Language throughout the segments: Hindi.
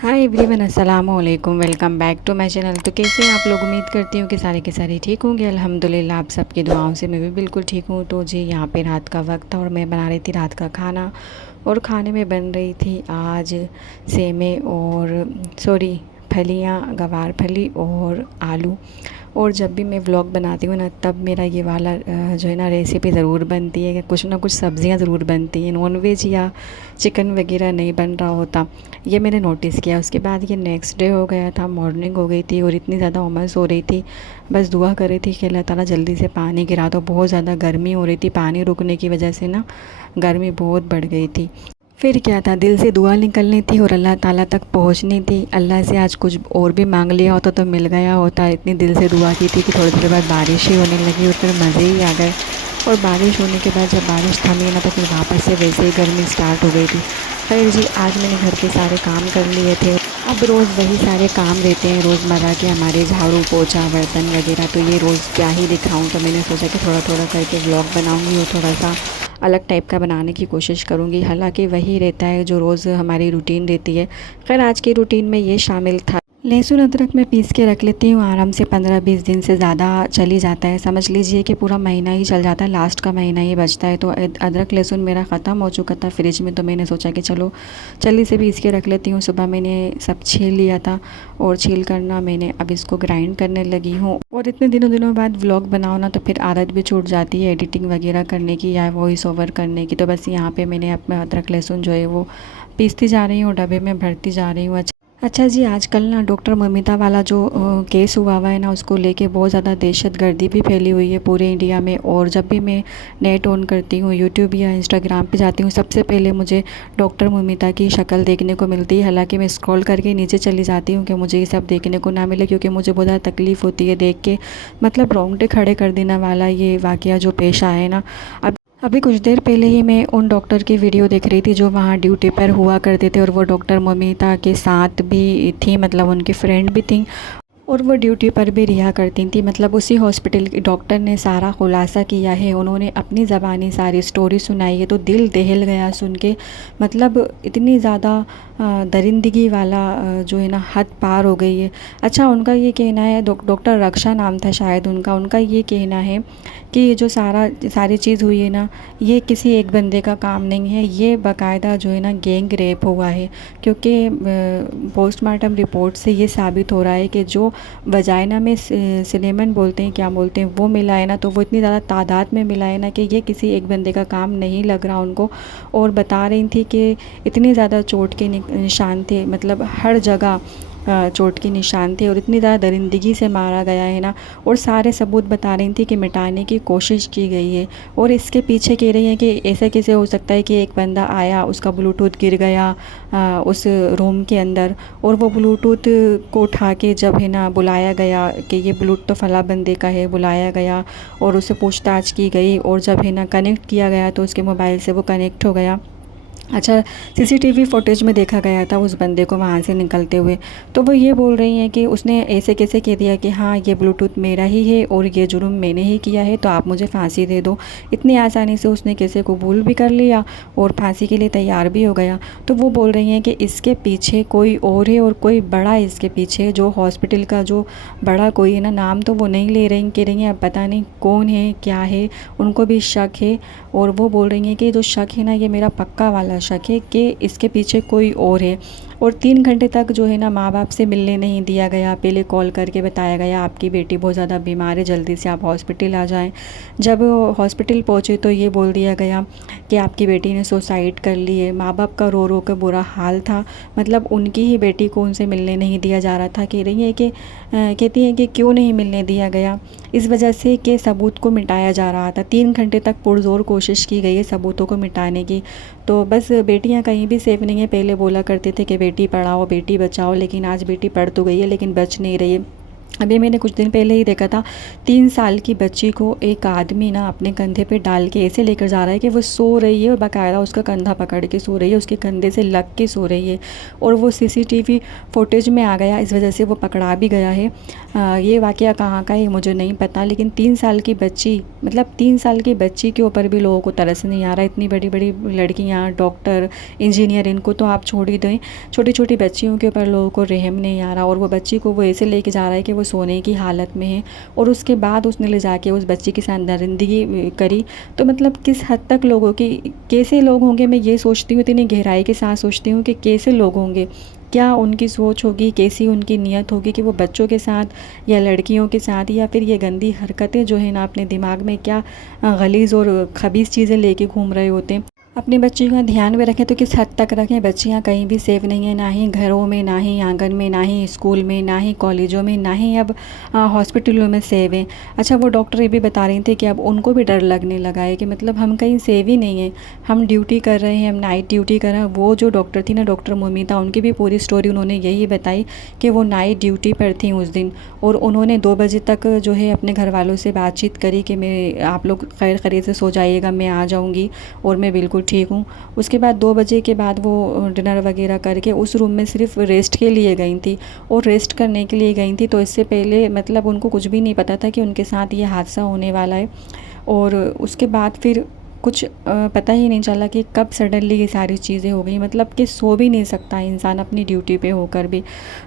हाय एवरीवन, अस्सलाम वालेकुम। Welcome back to my channel. तो कैसे हैं आप लोग? उम्मीद करती हूँ कि सारे के सारे ठीक होंगे। अल्हम्दुलिल्लाह आप सबकी दुआओं से मैं भी बिल्कुल ठीक हूँ। तो जी यहाँ पे रात का वक्त था और मैं बना रही थी रात का खाना। और खाने में बन रही थी आज सेमे और फलियाँ, गवार फली और आलू। और जब भी मैं व्लॉग बनाती हूँ ना, तब मेरा ये वाला जो है ना रेसिपी ज़रूर बनती है। कुछ ना कुछ सब्ज़ियाँ ज़रूर बनती हैं, नॉनवेज या चिकन वगैरह नहीं बन रहा होता। ये मैंने नोटिस किया। उसके बाद ये नेक्स्ट डे हो गया था, मॉर्निंग हो गई थी और इतनी ज़्यादा उमस हो रही थी। बस दुआ कर रही थी कि अल्लाह ताला जल्दी से पानी गिरा दो। बहुत ज़्यादा गर्मी हो रही थी, पानी रुकने की वजह से ना गर्मी बहुत बढ़ गई थी। फिर क्या था, दिल से दुआ निकलनी थी और अल्लाह ताला तक पहुंचनी थी। अल्लाह से आज कुछ और भी मांग लिया होता तो मिल गया होता। इतनी दिल से दुआ की थी कि थोड़ी देर बाद बारिश ही होने लगी और फिर मज़े ही आ गए। और बारिश होने के बाद जब बारिश थमी ना, तो फिर वापस से वैसे ही गर्मी स्टार्ट हो गई थी। खैर जी, आज मैंने घर के सारे काम कर लिए थे। अब रोज़ वही सारे काम रहते हैं रोज़मर्रा के हमारे, झाड़ू पोछा बर्तन वगैरह। तो ये रोज़ क्या ही दिखाऊं, तो मैंने सोचा कि थोड़ा थोड़ा करके व्लॉग बनाऊंगी और थोड़ा सा अलग टाइप का बनाने की कोशिश करूंगी। हालांकि वही रहता है जो रोज़ हमारी रूटीन रहती है। खैर आज की रूटीन में ये शामिल था। लहसुन अदरक मैं पीस के रख लेती हूँ, आराम से 15-20 दिन से ज़्यादा चली जाता है। समझ लीजिए कि पूरा महीना ही चल जाता है, लास्ट का महीना ही बचता है। तो अदरक लहसुन मेरा ख़त्म हो चुका था फ्रिज में, तो मैंने सोचा कि चलो जल्दी से पीस के रख लेती हूँ। सुबह मैंने सब छील लिया था और छील करना मैंने अब इसको ग्राइंड करने लगी हूँ। और इतने दिनों बाद व्लॉग बनाओ ना, तो फिर आदत भी छूट जाती है एडिटिंग वगैरह करने की या वॉइस ओवर करने की। तो बस यहाँ पर मैंने अपना अदरक लहसुन जो है वो पीसती जा रही हूँ, डब्बे में भरती जा रही हूँ। अच्छा जी, आजकल ना डॉक्टर ममिता वाला जो केस हुआ हुआ है ना, उसको लेके बहुत ज़्यादा दहशतगर्दी भी फैली हुई है पूरे इंडिया में। और जब भी मैं नेट ऑन करती हूँ, यूट्यूब या इंस्टाग्राम पे जाती हूँ, सबसे पहले मुझे डॉक्टर ममिता की शक्ल देखने को मिलती है। हालांकि मैं स्क्रॉल करके नीचे चली जाती हूँ कि मुझे ये सब देखने को ना मिले, क्योंकि मुझे बहुत ज़्यादा तकलीफ़ होती है देख के। मतलब रोंगटे खड़े कर देने वाला ये वाक़या जो पेश आया है ना। अभी कुछ देर पहले ही मैं उन डॉक्टर की वीडियो देख रही थी जो वहाँ ड्यूटी पर हुआ करते थे, और वो डॉक्टर ममिता के साथ भी थी, मतलब उनकी फ्रेंड भी थी और वो ड्यूटी पर भी रिहा करती थी। मतलब उसी हॉस्पिटल के डॉक्टर ने सारा खुलासा किया है, उन्होंने अपनी ज़बानी सारी स्टोरी सुनाई है। तो दिल दहल गया सुन के। मतलब इतनी ज़्यादा दरिंदगी वाला जो है ना हद पार हो गई है। अच्छा, उनका ये कहना है, डॉक्टर रक्षा नाम था शायद उनका उनका ये कहना है कि ये जो सारी चीज़ हुई है ना, ये किसी एक बंदे का काम नहीं है, ये बाकायदा जो है ना गैंग रेप हुआ है। क्योंकि पोस्टमार्टम रिपोर्ट से ये साबित हो रहा है कि जो वजाइना में सिनेमन बोलते हैं, क्या बोलते हैं, वो मिला है ना, तो वो इतनी ज़्यादा तादाद में मिला है ना कि ये किसी एक बंदे का काम नहीं लग रहा उनको। और बता रही थी कि इतनी ज़्यादा चोट के निशान थे, मतलब हर जगह चोट के निशान थे और इतनी ज़्यादा दरिंदगी से मारा गया है ना। और सारे सबूत बता रही थी कि मिटाने की कोशिश की गई है। और इसके पीछे कह रही हैं कि ऐसा कैसे हो सकता है कि एक बंदा आया, उसका ब्लूटूथ गिर गया उस रूम के अंदर, और वो ब्लूटूथ को उठा के जब है ना बुलाया गया कि ये ब्लूटूथ तो फला बंदे का है, बुलाया गया और उससे पूछताछ की गई, और जब है ना कनेक्ट किया गया तो उसके मोबाइल से वो कनेक्ट हो गया। अच्छा, सीसीटीवी फुटेज में देखा गया था उस बंदे को वहाँ से निकलते हुए। तो वो ये बोल रही हैं कि उसने ऐसे कैसे कह दिया कि हाँ ये ब्लूटूथ मेरा ही है और ये जुर्म मैंने ही किया है, तो आप मुझे फांसी दे दो। इतनी आसानी से उसने कैसे कबूल भी कर लिया और फांसी के लिए तैयार भी हो गया। तो वो बोल रही हैं कि इसके पीछे कोई और है और कोई बड़ा इसके पीछे, जो हॉस्पिटल का जो बड़ा कोई है ना, नाम तो वो नहीं ले रही, कह रही हैं अब पता नहीं कौन है क्या है, उनको भी शक है। और वो बोल रही हैं कि जो शक है ना, ये मेरा पक्का वाला शक है कि इसके पीछे कोई और है। और 3 घंटे तक जो है ना माँ बाप से मिलने नहीं दिया गया। पहले कॉल करके बताया गया आपकी बेटी बहुत ज़्यादा बीमार है, जल्दी से आप हॉस्पिटल आ जाएं। जब हॉस्पिटल पहुँचे तो ये बोल दिया गया कि आपकी बेटी ने सुसाइड कर ली है। माँ बाप का रो रो कर बुरा हाल था। मतलब उनकी ही बेटी को उनसे मिलने नहीं दिया जा रहा था। कह रही है कि कहती हैं कि क्यों नहीं मिलने दिया गया, इस वजह से कि सबूत को मिटाया जा रहा था। 3 घंटे तक पुरजोर कोशिश की गई है सबूतों को मिटाने की। तो बस बेटियां कहीं भी सेफ नहीं है। पहले बोला करते थे कि बेटी पढ़ाओ बेटी बचाओ, लेकिन आज बेटी पढ़ तो गई है लेकिन बच नहीं रही है। अभी मैंने कुछ दिन पहले ही देखा था, 3 साल की बच्ची को एक आदमी ना अपने कंधे पे डाल के ऐसे लेकर जा रहा है कि वो सो रही है और बाकायदा उसका कंधा पकड़ के सो रही है, उसके कंधे से लग के सो रही है और वो सीसीटीवी फुटेज में आ गया, इस वजह से वो पकड़ा भी गया है। ये वाक़या कहाँ का है मुझे नहीं पता, लेकिन 3 साल की बच्ची, मतलब 3 साल की बच्ची के ऊपर भी लोगों को तरस नहीं आ रहा। इतनी बड़ी बड़ी लड़कियाँ, डॉक्टर, इंजीनियर, इनको तो आप छोड़ ही दें, छोटी छोटी बच्चियों के ऊपर लोगों को रहम नहीं आ रहा। और वो बच्ची को वो ऐसे लेके जा रहा है कि वो सोने की हालत में है और उसके बाद उसने ले जाके उस बच्ची के साथ दरिंदगी करी। तो मतलब किस हद तक लोगों की, कैसे लोग होंगे, मैं ये सोचती हूँ, इतनी गहराई के साथ सोचती हूँ कि कैसे लोग होंगे, क्या उनकी सोच होगी, कैसी उनकी नीयत होगी कि वो बच्चों के साथ या लड़कियों के साथ या फिर ये गंदी हरकतें जो है ना अपने दिमाग में क्या गलीज़ और खबीज़ चीज़ें लेके घूम रहे होते हैं। अपनी बच्चियों का ध्यान में रखें तो किस हद तक रखें। बच्चियां कहीं भी सेफ़ नहीं है, ना ही घरों में, ना ही आंगन में, ना ही स्कूल में, ना ही कॉलेजों में, ना ही अब हॉस्पिटलों में सेव हैं। अच्छा, वो डॉक्टर ये भी बता रही थी कि अब उनको भी डर लगने लगा है कि मतलब हम कहीं सेव ही नहीं हैं, हम ड्यूटी कर रहे हैं, हम नाइट ड्यूटी कर रहे हैं। वो जो डॉक्टर थी ना, डॉक्टर मोमिता, उनकी भी पूरी स्टोरी उन्होंने यही बताई कि वो नाइट ड्यूटी पर थी उस दिन और उन्होंने 2 बजे तक जो है अपने घर वालों से बातचीत करी कि मैं, आप लोग खैर खैरियत से सो जाइएगा, मैं आ जाऊँगी और मैं बिल्कुल ठीक हूँ। उसके बाद 2 बजे के बाद वो डिनर वगैरह करके उस रूम में सिर्फ रेस्ट के लिए गई थी और रेस्ट करने के लिए गई थी। तो इससे पहले मतलब उनको कुछ भी नहीं पता था कि उनके साथ ये हादसा होने वाला है। और उसके बाद फिर कुछ पता ही नहीं चला कि कब सडनली ये सारी चीज़ें हो गई, मतलब कि सो भी नहीं सकता इंसान अपनी ड्यूटी पे होकर भी।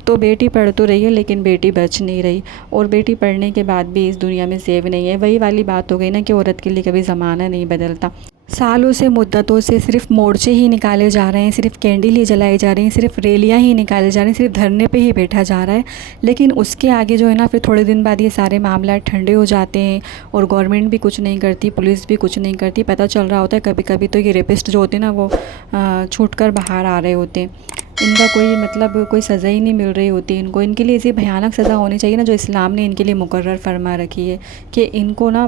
तो बेटी पढ़ तो रही है लेकिन बेटी बच नहीं रही, और बेटी पढ़ने के बाद भी इस दुनिया में सेव नहीं है। वही वाली बात हो गई ना कि औरत के लिए कभी ज़माना नहीं बदलता। सालों से, मुद्दतों से सिर्फ मोर्चे ही निकाले जा रहे हैं, सिर्फ कैंडल ही जलाई जा रही हैं, सिर्फ रैलियां ही निकाले जा रहे हैं, सिर्फ धरने पे ही बैठा जा रहा है। लेकिन उसके आगे जो है ना, फिर थोड़े दिन बाद ये सारे मामला ठंडे हो जाते हैं और गवर्नमेंट भी कुछ नहीं करती, पुलिस भी कुछ नहीं करती। पता चल रहा होता है कभी कभी तो ये रेपिस्ट जो होते हैं ना, वो छूट कर बाहर आ रहे होते हैं। इनका कोई मतलब कोई सज़ा ही नहीं मिल रही होती इनको। इनके लिए ऐसी भयानक सज़ा होनी चाहिए ना जो इस्लाम ने इनके लिए मुकर्रर फरमा रखी है कि इनको ना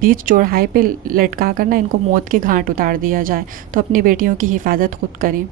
बीच चौराहे पे लटका कर ना इनको मौत के घाट उतार दिया जाए। तो अपनी बेटियों की हिफाजत खुद करें।